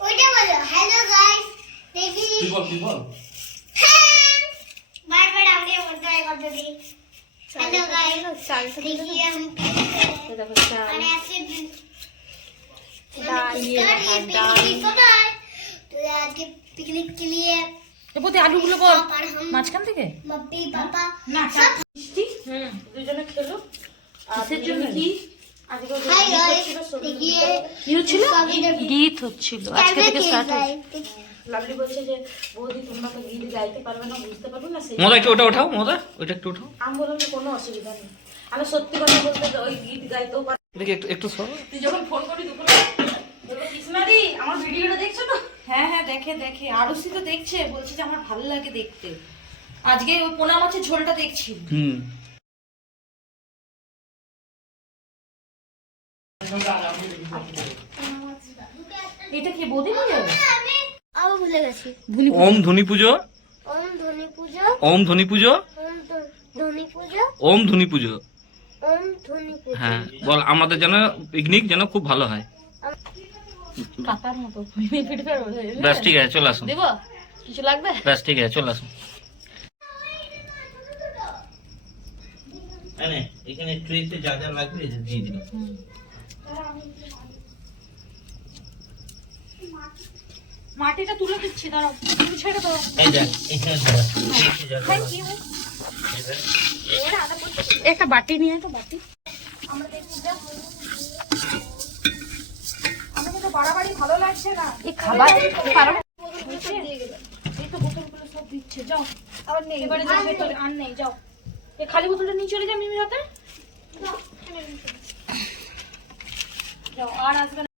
ওইটা বলো hello guys দেখি কি বল বারবার আমাকে বলতে হয় কত দিন হ্যালো গাইস চাল देखिए हम দেখো চাল मैंने ऐसे डाल ये डाल तो आज के पिकनिक के लिए এপতে আলুগুলো বল और हम মাঝখান থেকে मम्मी पापा না सब মিষ্টি দুজনে খেলো কিসের জন্য কি আজকে हाय गाइस देखिए কি হচ্ছিল গীত হচ্ছিল আজকে থেকে স্টার্ট হচ্ছে गाइस লাভলি বলছে যে বৌদি তোমরা তো গীত গাইতে পারবে না বুঝতে পারবে না সেই মোদা একটু ওটা ওঠাও মোদা ওইটা একটু ওঠাও আমি বললাম যে কোনো অসুবিধা নেই আমি সত্যি কথা বলতে ওই গীত গাইতেও পারি দেখি একটু একটু সরো তুই যখন ফোন করবি দুপুরে বলবো কৃষ্ণাদি আমার ভিডিওটা দেখছো তো হ্যাঁ হ্যাঁ দেখে দেখে আরুষি তো দেখছে বলছে যে আমার ভালো লাগে দেখতে আজকে ওই পোনা মাছের ঝোলটা দেখছি এটা কি বৌদি বলে আমি ভুলে গেছি ওম ধনী পুজো ওম ধনী পূজা ওম ধনী পুজো ওম ধনী পূজা ওম ধনী পুজো ওম ধনী পূজা হ্যাঁ বল আমাদের যেন পিকনিক যেন খুব ভালো হয় কাকার মতো ফিটফাট বলে ব্যাস ঠিক আছে চলে আসুন দেবো কিছু লাগবে ব্যাস ঠিক আছে চলে আসুন এখানে ট্রেতে যা যা লাগবে দিয়ে দিন মাটিটা তুলে দিচ্ছি দাঁড়াও তুমি ছেড়ে দাও এই দেখ এখানে থ্যাংক ইউ একটা বাটি নিয়ে তো বাটি আমরা দেখছি যা আমাকে তো বাড়াবাড়ি ভালো লাগছে না এই খাবার কারণ এই তো বোতলগুলো সব দিচ্ছে যাও আবার নেই এবারে যাও ভেতরে আর নেই যাও এই খালি বোতলটা নিয়ে চলে যা মিমি হাতে যাও আর আসবে না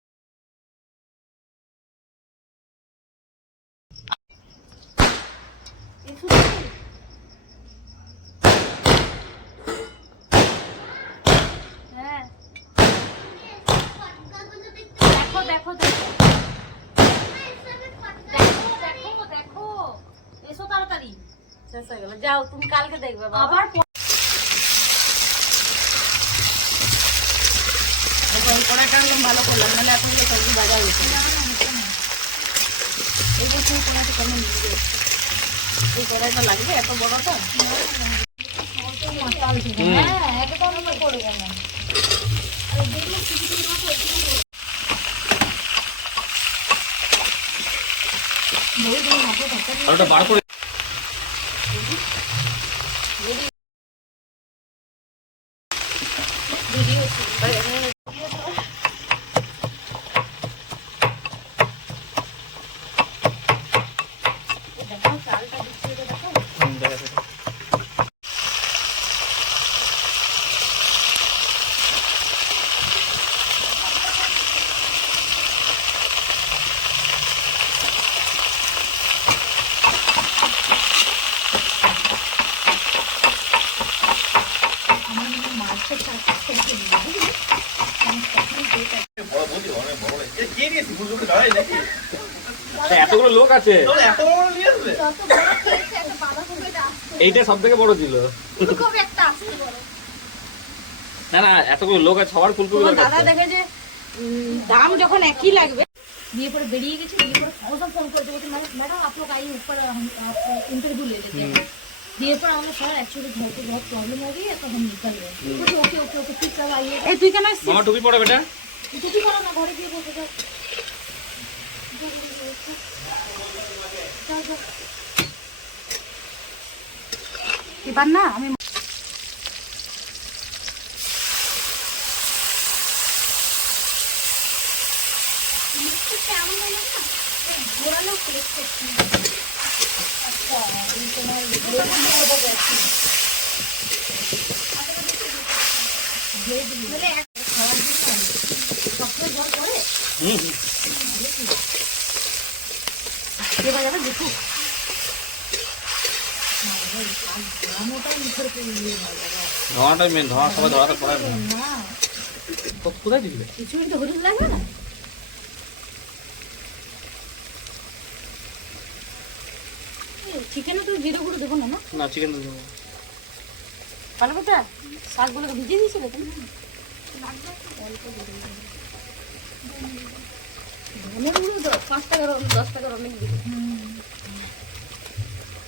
হ্যাঁ দেখো দেখো দেখো দেখো দেখো এসো তাড়াতাড়ি শেষ হয়ে গেল যাও তুমি কালকে দেখবে আবার কড়াইটা একদম ভালো করলাম নাহলে এখন সবজি বাজা হয়েছে এই যে সেই কড়াইটা কেমন নিয়ে যাচ্ছে এই কড়াইটা লাগবে এত বড়টা হ্যাঁ একদম করবো না ওটা বার করে এতগুলো লোক আছে এইটা সব থেকে বড় ছিল না না এতগুলো লোক আছে সবার ফুলকপি দাদা দেখে যে দাম যখন একই লাগবে দিয়ে পরে বেরিয়ে গেছে দিয়ে পরে ফোন করে দেবো मैडम आप लोग आइए ऊपर इंटरव्यू ले लेते हैं দিয়ে পরে আমাদের সবার एक्चुअली घर पे बहुत प्रॉब्लम हो गई है तो हम निकल गए ओके ओके ओके ठीक सब आइए ए তুই কেন আসছিস মামা টুপি পড়া বেটা টুপি পরা না ঘরে গিয়ে বসে যাও এবার না আমি দেখো ধোঁয়াটাই মেন ধোঁয়া সবাই ধোঁয়াটা পড়ায় না কোথায় দিলে কিছু মিনিট হলুদ লাগবে না চিকেনে তো জিরে গুঁড়ো দেবো না না চিকেন দেবো ভালো কথা শাকগুলো তো ভিজিয়ে দিয়েছিলে তুমি ধনের গুঁড়ো তো 5 টাকার 10 টাকার অনেক দিবে।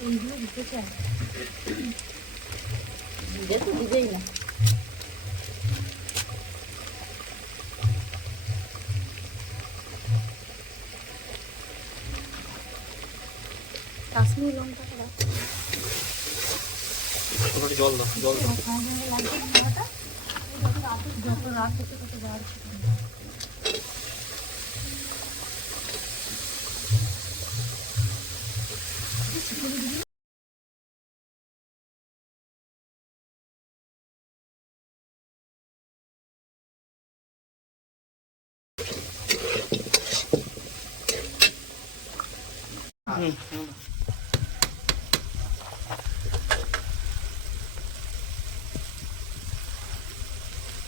এইগুলো দিতে চাই, দিলে তো দিবেই না। কাশ্মীর লঙ্কাটা জল দাও, জল দাও। যত রাত হচ্ছে তত বাড়ছে।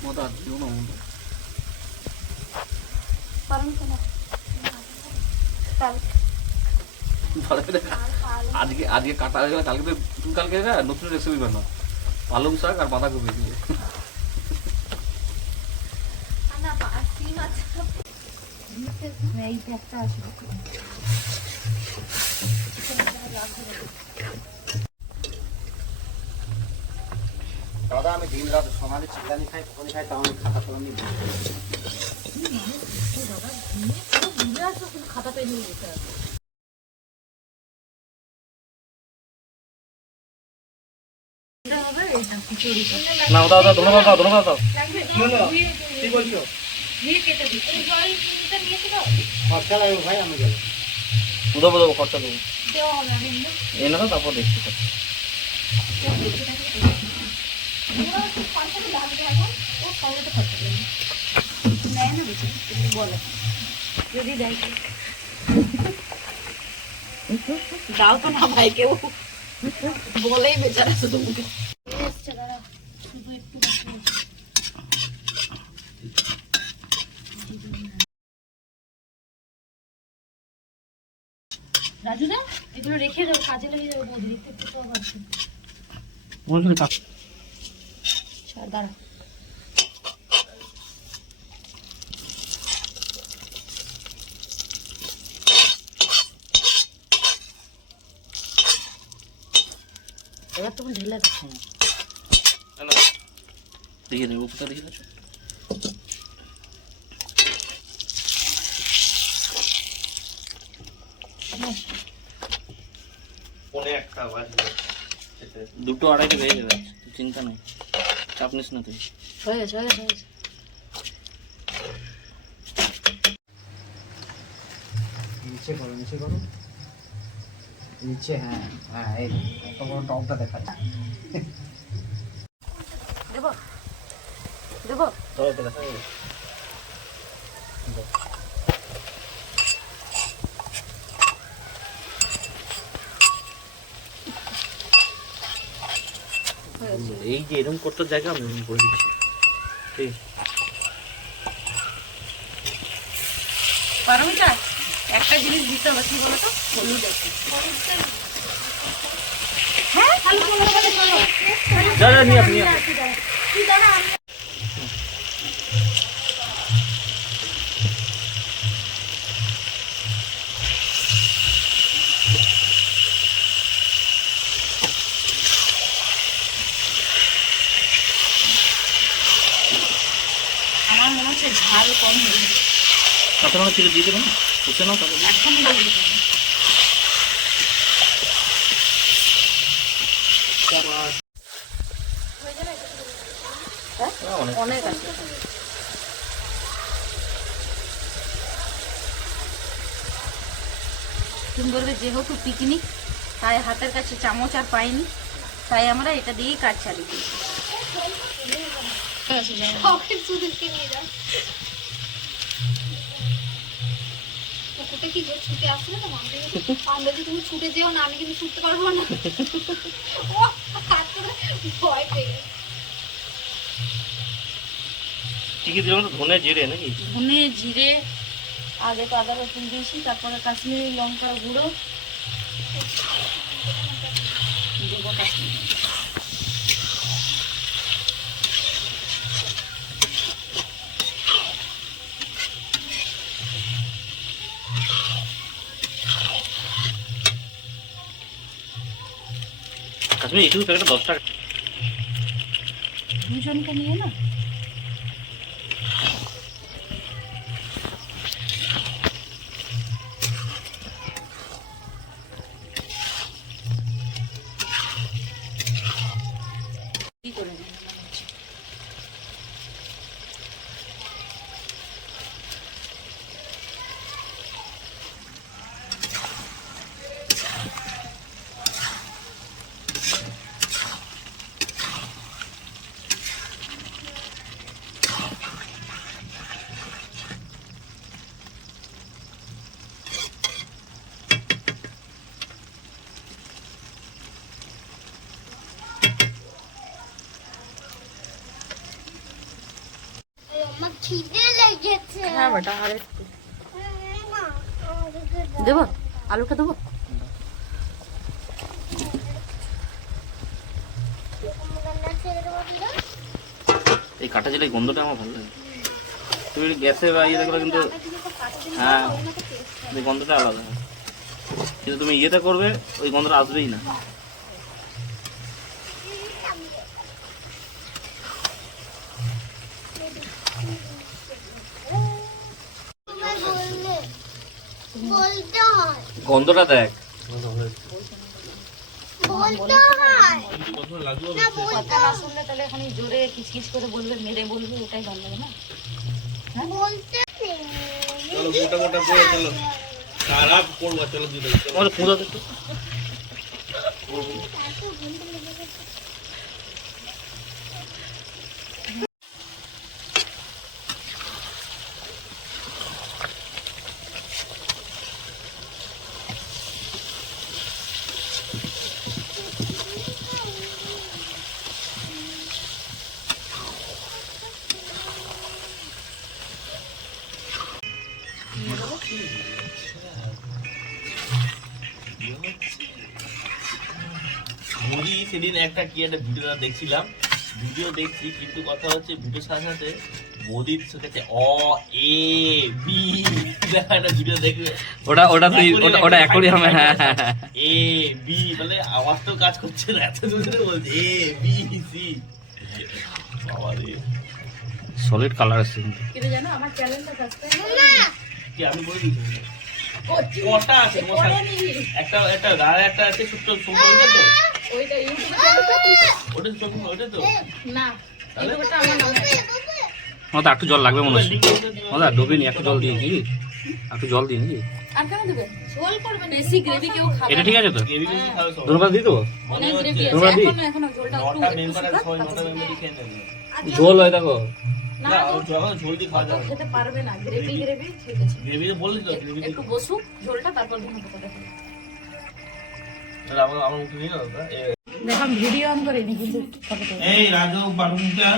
মতো আর দিও না মতো। আজকে আজকে কাটা হয়ে গেলে কালকে তো তুমি কালকে না নতুন রেসিপি বানাও, পালং শাক আর বাঁধাকপি দিয়ে। একটা আসবে দাদা আমি দিন রাত সমানে চিকেন খাই, কখনই খাই, তাও আমি খাতা কলম নিয়ে খাতা পেয়ে নিয়ে যেতে হবে। না দাও দাও, ধন্যবাদ দাও, ধন্যবাদ দাও। কি বলছো? খরচা লাগবে ভাই, আমি যাবো। দেবো দেবো, খরচা দেবো। এনে দাও, তারপর দেখছি। যদি দেয় দাও তো না ভাই, কেউ বলেই বেচারা শুধু মুখে। শুধু একটু রাজু না, এগুলো রেখে দাও, কাজে লেগে যাবে বৌদি, দেখতে একটু সব আছে। দাঁড়া, এবার তখন ঢেলে দেখো দেখে নেবো, কোথায় দেখে নেছো? দুটো আড়াইটে হয়ে যাবে, চিন্তা নেই, চাপ নিস না তুই। হয়ে গেছে, হয়ে গেছে, হয়ে গেছে। নিচে করো, নিচে করো, নিচে। হ্যাঁ হ্যাঁ, এই এত বড় টপটা দেখা যায়। দেবো দেবো এই যে এরকম করতে জায়গা আমি এরকম করে দিচ্ছি, ঠিক। পারমিতা, একটা জিনিস দিতে হবে, কি বলো তো? হলুদ আছে। হ্যাঁ, খালি হলুদ আছে, চলো। যা যা, নিয়ে আস, নিয়ে আস। তুই দাঁড়া, আমি আমার মনে হচ্ছে ঝাল কম হয়ে গেছে। কাঁচা লঙ্কা চিড়ে দিয়ে দেবেন, কুচে নাও তাহলে। এখন দিয়ে দিতে হবে। অনেক আছে। তুমি বলবে যেহেতু পিকনিক, তাই হাতের কাছে চামচ আর পাইনি, তাই আমরা এটা দিয়েই কাজ চালিয়ে দিয়েছি। কি যে ছুটে আসলে তো আমরা যদি তুমি ছুটে যেও না, আমি কিন্তু ছুটতে পারবো না। ও ভয় পেয়ে কি কি দিলাম তো? ধনে জিরে নাকি? ধনে জিরে, আগে তো আদা রসুন দিয়েছি, তারপরে কাশ্মীরি লঙ্কার গুঁড়ো দেবো, কাশ্মীরি কাশ্মীর একটু প্যাকেটটা 10 টাকা। দুজনকে নিয়ে না কি করে নেব? আমার খিদে লেগেছে। হ্যাঁ বেটা আর একটু দেবো, আলুটা দেবো। এই কাটা জিরার গন্ধটা আমার ভালো লাগে। তুমি গ্যাসে বা ইয়েতে করলে কিন্তু হ্যাঁ এই গন্ধটা আলাদা, কিন্তু তুমি ইয়েতে করবে ওই গন্ধটা আসবেই না। বলতে হয়, গন্ধটা দেখ। বলতে হয়। কথা না শুনলে তাহলে এখানে জোরে কিচকিচ করে বলবে, মেরে বলবে, ওটাই ভালো লাগে না। বলতে চলো মোটা মোটা করে চলো খারাপ করবো চলো দিদি আমার পুঁজা দেখো মোদি সেদিন একটা কি একটা ভিডিও দেখছিলাম, ভিডিও দেখছি কিন্তু কথা হচ্ছে ভিডিওর সাথে সাথে মোদির সাথে অ এ বি দেখা একটা ভিডিও দেখবে, ওটা অ্যাকোয়ারিয়াম। হ্যাঁ এ বি মানে আওয়াজটাও কাজ করছে না, এত জোরে বলছে এ বি সি। বাবা রে সলিড কালার আসছে কিন্তু। কিন্তু জানো আমার চ্যানেলটা সাবস্ক্রাইব কি আমি বলে দিচ্ছি করছি। কটা আছে করে নি। একটা একটা আর একটা আছে ছোট্ট সুন্দর তো ওইটা ইউটিউবে চ্যানেলটা ওটা ছোট ওটা তো না, ইউটিউবেটা আমার নামে। আমাদের একটু জল লাগবে মনে হচ্ছে। আমাদের ডোবে নি, একটু জল দিয়ে কি একটু জল দিয়ে নাকি? আর কেন দেবে? ঝোল করবে, বেশি গ্রেভি কেউ খাবে এটা ঠিক আছে তো? গ্রেভি বেশি খাবে সব ধন্যবাদ দিই তো অনেক গ্রেভি আছে। তোমরা দি? এখনো ঝোলটা একটু নটা মেম্বার আছে, শুকাক, সবাই তারপর নটা দিবে। মেম্বারই খেয়ে নেবে। ঝোল হয় দেখো। না, না যখন ঝোল দিয়ে খাওয়া অত যাবে খেতে পারবে না, গ্রেভি ঠিক আছে। গ্রেভি তো বললি তো গ্রেভি একটু বসুক ঝোলটা, তারপর ধনে পাতা দেবে। আমার আমার মুখে নিয়ে না দেখো ভিডিও অন করে নি কিন্তু ফটো এই রাজু বারুনটা